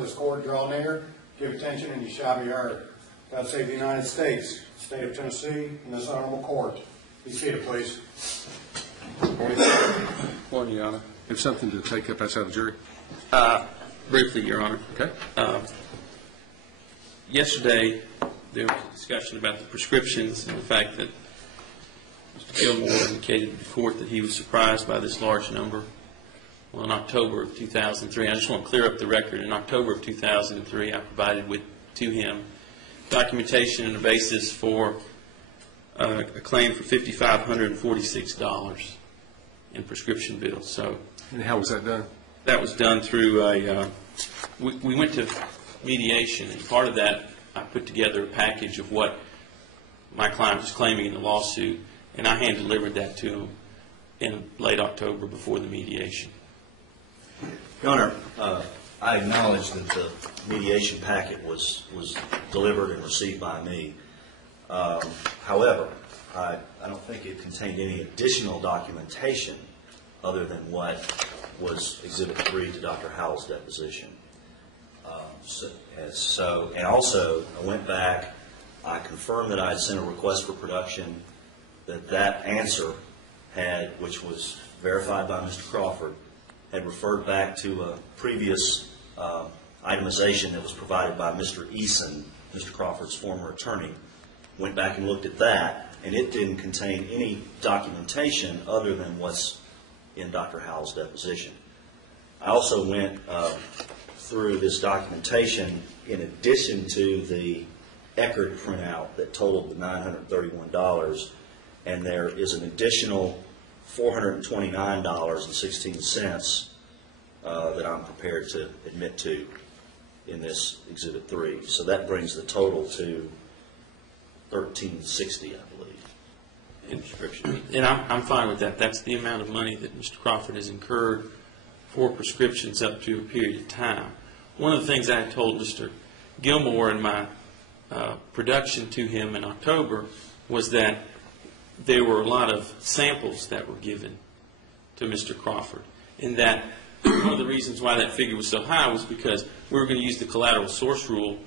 before this court, draw near, give attention, and you shall be heard. God save the United States, the state of Tennessee, and this honorable court. Be seated, please. Morning, Your Honor. You have something to take up outside the jury? Briefly, Your Honor. Okay. Yesterday, there was a discussion about the prescriptions and the fact that Mr. Gilmore indicated to the court that he was surprised by this large number. Well, in October of 2003, I just want to clear up the record. In October of 2003, I provided to him documentation and a basis for a claim for $5,546 in prescription bills. So, and how was that done? That was done through we went to mediation, and part of that I put together a package of what my client was claiming in the lawsuit, and I hand-delivered that to him in late October before the mediation. Your Honor, I acknowledge that the mediation packet was delivered and received by me. However, I don't think it contained any additional documentation other than what was Exhibit 3 to Dr. Howell's deposition. And also, I went back, I confirmed that I had sent a request for production, that answer had, which was verified by Mr. Crawford, had referred back to a previous itemization that was provided by Mr. Eason, Mr. Crawford's former attorney. Went back and looked at that, and it didn't contain any documentation other than what's in Dr. Howell's deposition. I also went through this documentation in addition to the Eckerd printout that totaled the $931, and there is an additional $429.16 that I'm prepared to admit to in this Exhibit 3. So that brings the total to $1,360, I believe, in prescription. And I'm fine with that. That's the amount of money that Mr. Crawford has incurred for prescriptions up to a period of time. One of the things I told Mr. Gilmore in my production to him in October was that there were a lot of samples that were given to Mr. Crawford, and that one of the reasons why that figure was so high was because we were going to use the collateral source rule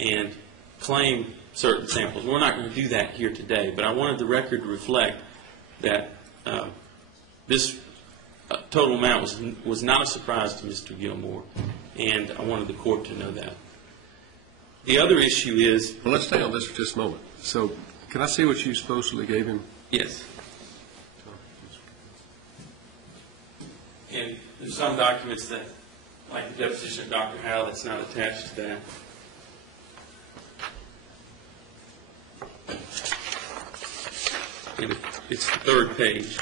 and claim certain samples. We're not going to do that here today, but I wanted the record to reflect that this total amount was not a surprise to Mr. Gilmore, and I wanted the court to know that. The other issue is... Well, let's stay on this for just a moment. So, can I see what you supposedly gave him? Yes. And there's some documents that, like the deposition of Dr. Howell, that's not attached to that. And it's the third page.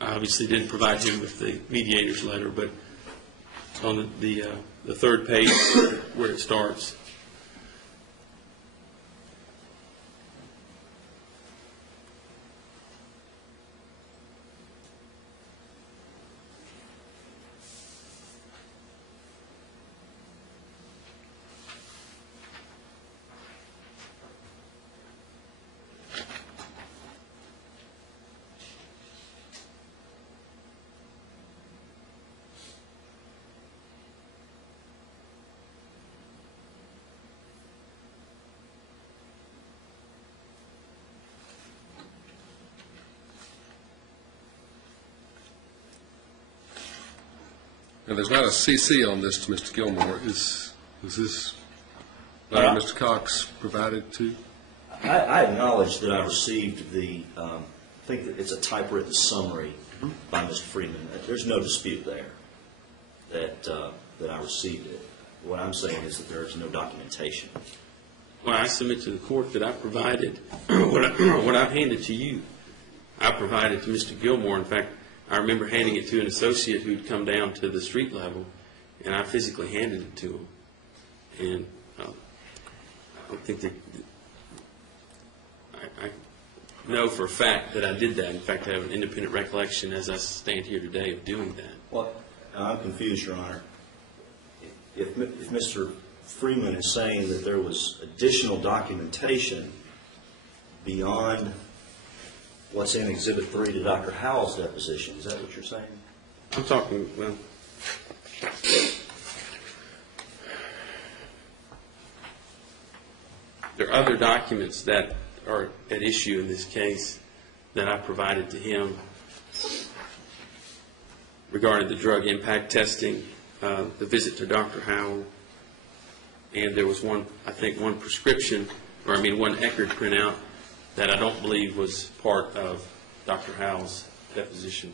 I obviously didn't provide him with the mediator's letter, but on the third page where it starts. Now, there's not a CC on this to Mr. Gilmore. Is this letter Mr. Cox provided to? I acknowledge that I received I think that it's a typewritten summary by Mr. Freeman. There's no dispute there that I received it. What I'm saying is that there is no documentation. Well, I submit to the court that I provided what I've handed to you. I provided to Mr. Gilmore. In fact, I remember handing it to an associate who'd come down to the street level, and I physically handed it to him. And I don't think that I know for a fact that I did that. In fact, I have an independent recollection as I stand here today of doing that. Well, I'm confused, Your Honor. If Mr. Freeman is saying that there was additional documentation beyond what's in Exhibit 3 to Dr. Howell's deposition, is that what you're saying? I'm talking, well, There are other documents that are at issue in this case that I provided to him regarding the drug impact testing, the visit to Dr. Howell, and there was one prescription, one Eckerd printout that I don't believe was part of Dr. Howell's deposition.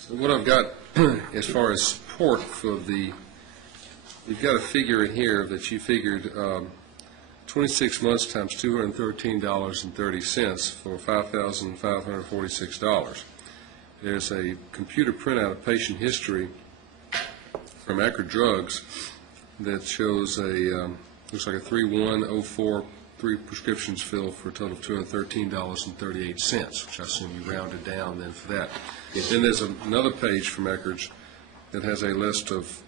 So what I've got as far as support for you've got a figure in here that you figured 26 months times $213.30 for $5,546. There's a computer printout of patient history from Eckerd Drugs that shows looks like a 3/1/04, 3 prescriptions filled for a total of $213.38, which I assume you rounded down then for that. Then there's another page from Eckerd's that has a list of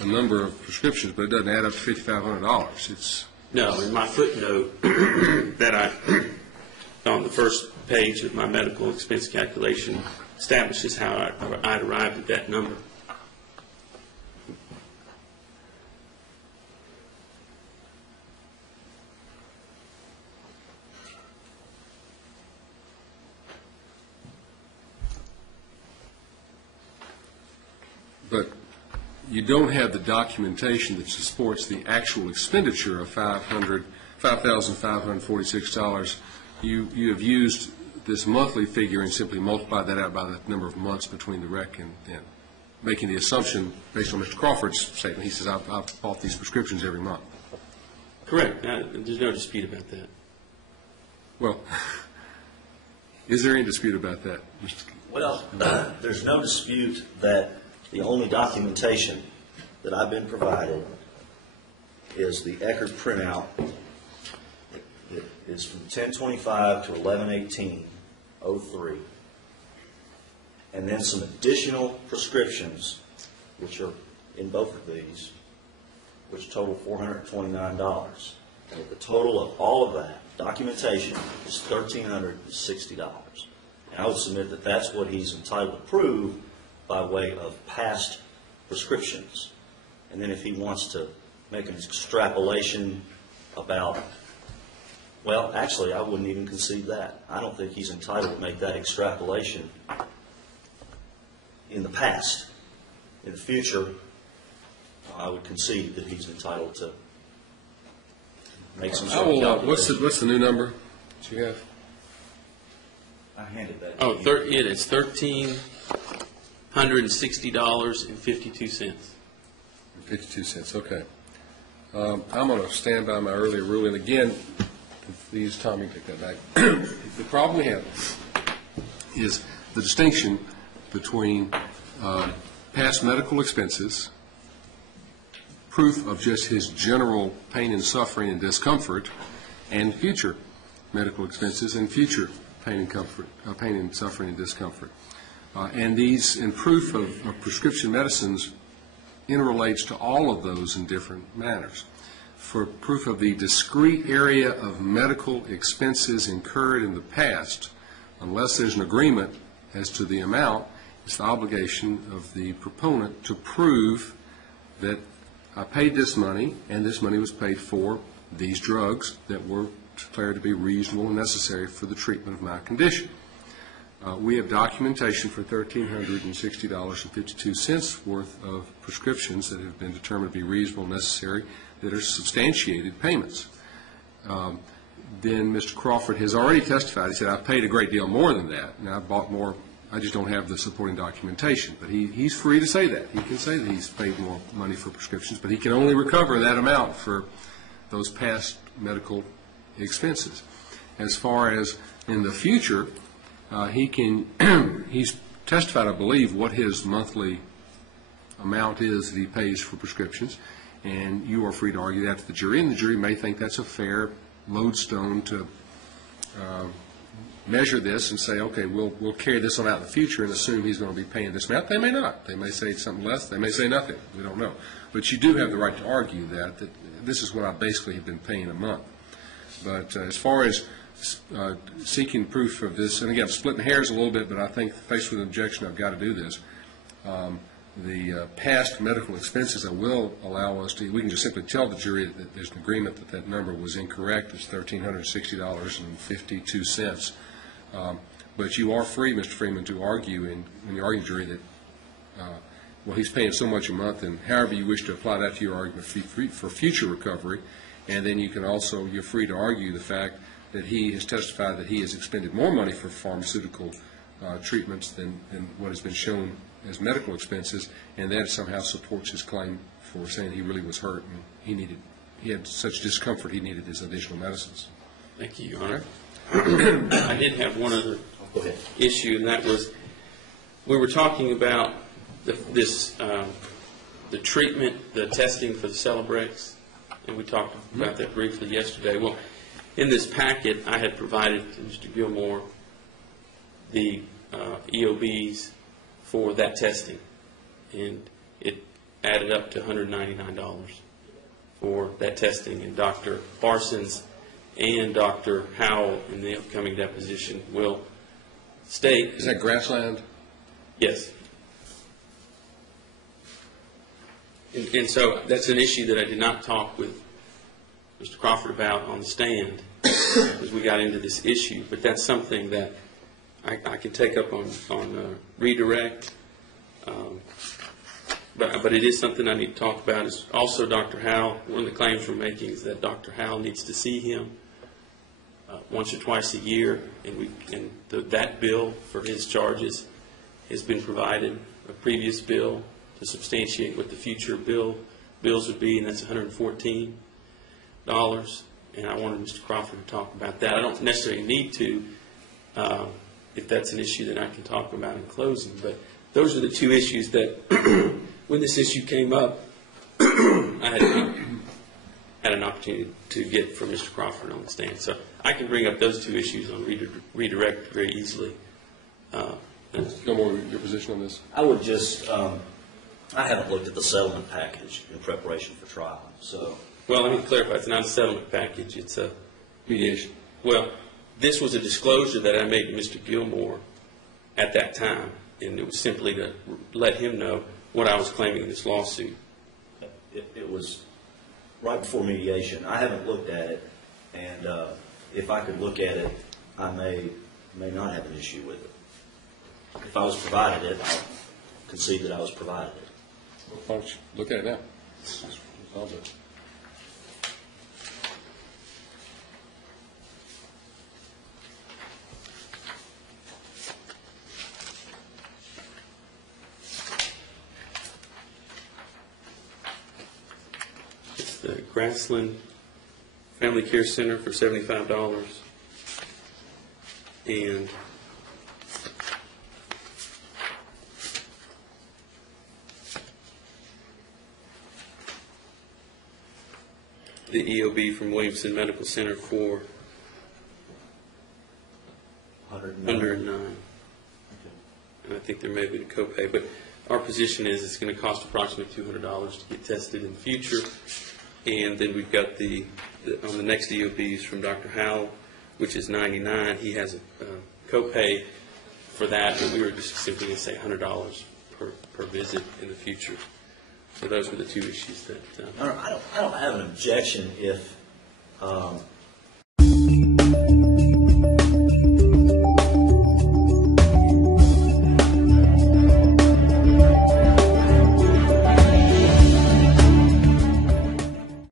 a number of prescriptions, but it doesn't add up to $5,500. It's No, in my footnote that on the first page of my medical expense calculation establishes how I arrived at that number. But you don't have the documentation that supports the actual expenditure of $5,546. You have used this monthly figure and simply multiplied that out by the number of months between the rec and making the assumption, based on Mr. Crawford's statement, he says, I've bought these prescriptions every month. Correct. There's no dispute about that. Well, is there any dispute about that, Mr. Well, there's no dispute that the only documentation that I've been provided is the Eckerd printout. It is from 10/25 to 11/18/03, and then some additional prescriptions, which are in both of these, which total $429. And the total of all of that documentation is $1,360. And I would submit that that's what he's entitled to prove by way of past prescriptions. And then if he wants to make an extrapolation about, well, actually, I wouldn't even concede that. I don't think he's entitled to make that extrapolation in the past. In the future, I would concede that he's entitled to make some sort of calculation. What's the new number that you have? I handed that Oh, to you. it is $1,360.52. 52 cents, okay. I'm going to stand by my earlier ruling. Again, please, Tommy, take that back. The problem we have is the distinction between past medical expenses, proof of just his general pain and suffering and discomfort, and future medical expenses and future pain and suffering and discomfort. And these, in proof of prescription medicines, interrelates to all of those in different manners. For proof of the discrete area of medical expenses incurred in the past, unless there's an agreement as to the amount, it's the obligation of the proponent to prove that I paid this money, and this money was paid for these drugs that were declared to be reasonable and necessary for the treatment of my condition. We have documentation for $1,360.52 worth of prescriptions that have been determined to be reasonable and necessary that are substantiated payments. Then Mr. Crawford has already testified. He said, I've paid a great deal more than that, and I've bought more. I just don't have the supporting documentation. But he's free to say that. He can say that he's paid more money for prescriptions, but he can only recover that amount for those past medical expenses. As far as in the future, he's testified, I believe, what his monthly amount is that he pays for prescriptions, and you are free to argue that to the jury, and the jury may think that's a fair lodestone to measure this and say, okay, we'll carry this on out in the future and assume he's going to be paying this amount. They may not. They may say something less. They may say nothing. We don't know. But you do have the right to argue that this is what I basically have been paying a month. But as far as seeking proof of this, and again, splitting hairs a little bit, but I think faced with an objection, I've got to do this. The past medical expenses that will allow us to, we can just simply tell the jury that there's an agreement that that number was incorrect. It's $1,360.52. But you are free, Mr. Freeman, to argue when you argue jury that, well, he's paying so much a month, and however you wish to apply that to your argument for future recovery. And then you can also, you're free to argue the fact that he has testified that he has expended more money for pharmaceutical treatments than what has been shown as medical expenses, and that somehow supports his claim for saying he really was hurt and he had such discomfort he needed his additional medicines. Thank you, Your Honor. I did have one other issue, and that was we were talking about the treatment, the testing for the Celebrex, and we talked about that briefly yesterday. Well, in this packet, I had provided to Mr. Gilmore the EOBs for that testing, and it added up to $199 for that testing. And Dr. Parsons and Dr. Howell in the upcoming deposition will state. Is that Grassland? Yes. And so that's an issue that I did not talk with Mr. Crawford about on the stand as we got into this issue, but that's something that I can take up on redirect. But it is something I need to talk about. Is also Dr. Howell. One of the claims we're making is that Dr. Howell needs to see him once or twice a year, and that bill for his charges has been provided, a previous bill to substantiate what the future bills would be, and that's $114. And I wanted Mr. Crawford to talk about that. I don't necessarily need to, if that's an issue that I can talk about in closing, but those are the two issues that, when this issue came up, I had an opportunity to get from Mr. Crawford on the stand. So I can bring up those two issues on redirect very easily. Gilmore, your position on this? I would just, I haven't looked at the settlement package in preparation for trial, so. Well, let me clarify. It's not a settlement package. It's a mediation. Well, this was a disclosure that I made to Mr. Gilmore at that time, and it was simply to let him know what I was claiming in this lawsuit. It was right before mediation. I haven't looked at it, and if I could look at it, I may not have an issue with it. If I was provided it, I'll concede that I was provided it. Why don't you look at it now? I'll do it. It's the Grassland Family Care Center for $75, and the EOB from Williamson Medical Center for $109. And I think there may have been a copay, but our position is it's going to cost approximately $200 to get tested in the future. And then we've got on the next EOBs from Dr. Howell, which is $99. He has a copay for that, but we were just simply going to say $100 per visit in the future. So those were the two issues that. I don't have an objection if